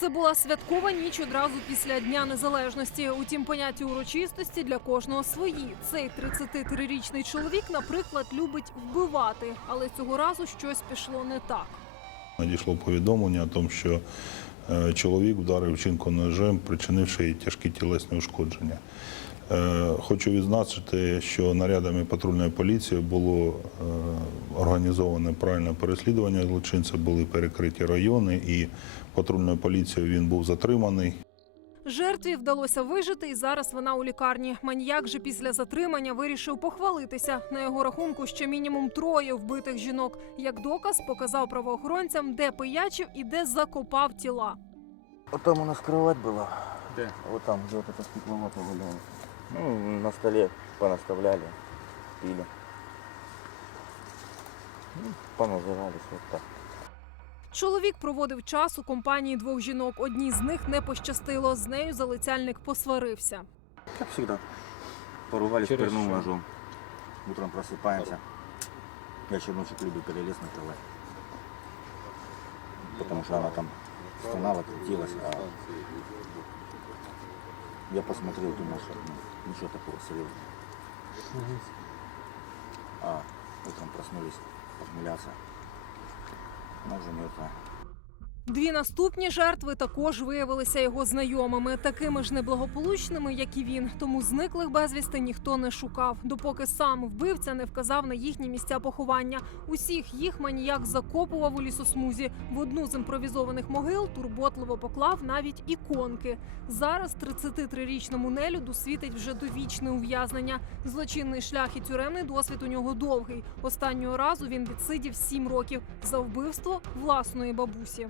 Це була святкова ніч одразу після Дня Незалежності. Утім, поняття урочистості для кожного свої. Цей 33-річний чоловік, наприклад, любить вбивати, але цього разу щось пішло не так. Надійшло повідомлення про тому, що е, чоловік вдарив жінку ножем, причинивши їй тяжкі тілесні ушкодження. Е, Хочу відзначити, що нарядами патрульної поліції було е, організоване правильне переслідування злочинця, були перекриті райони, і патрульною поліцією він був затриманий. Жертві вдалося вижити, і зараз вона у лікарні. Маніяк же після затримання вирішив похвалитися. На його рахунку ще мінімум троє вбитих жінок. Як доказ показав правоохоронцям, де пиячив і де закопав тіла. Вот там у нас кровать была. Де? Вот там, где вот это стекловато валялось. Ну, на столе понаставляли, пили. Ну, поназывались вот так. Чоловік проводив час у компанії двох жінок. Одній з них не пощастило. З нею залицяльник посварився. Как всегда. Поругались, Через пырнул что? ножом. Утром просыпаемся. Я чернушек люблю перелез на кровать. Потому что она там стонала, крутилась, а я посмотрел, думал, что ну, ничего такого серьезного. А утром проснулись похмеляться. Она уже мертвая. Дві наступні жертви також виявилися його знайомими, такими ж неблагополучними, як і він. Тому зниклих безвісти ніхто не шукав, допоки сам вбивця не вказав на їхні місця поховання. Усіх їх маніяк закопував у лісосмузі. В одну з імпровізованих могил турботливо поклав навіть іконки. Зараз 33-річному нелюду світить вже довічне ув'язнення. Злочинний шлях і тюремний досвід у нього довгий. Останнього разу він відсидів 7 років за вбивство власної бабусі.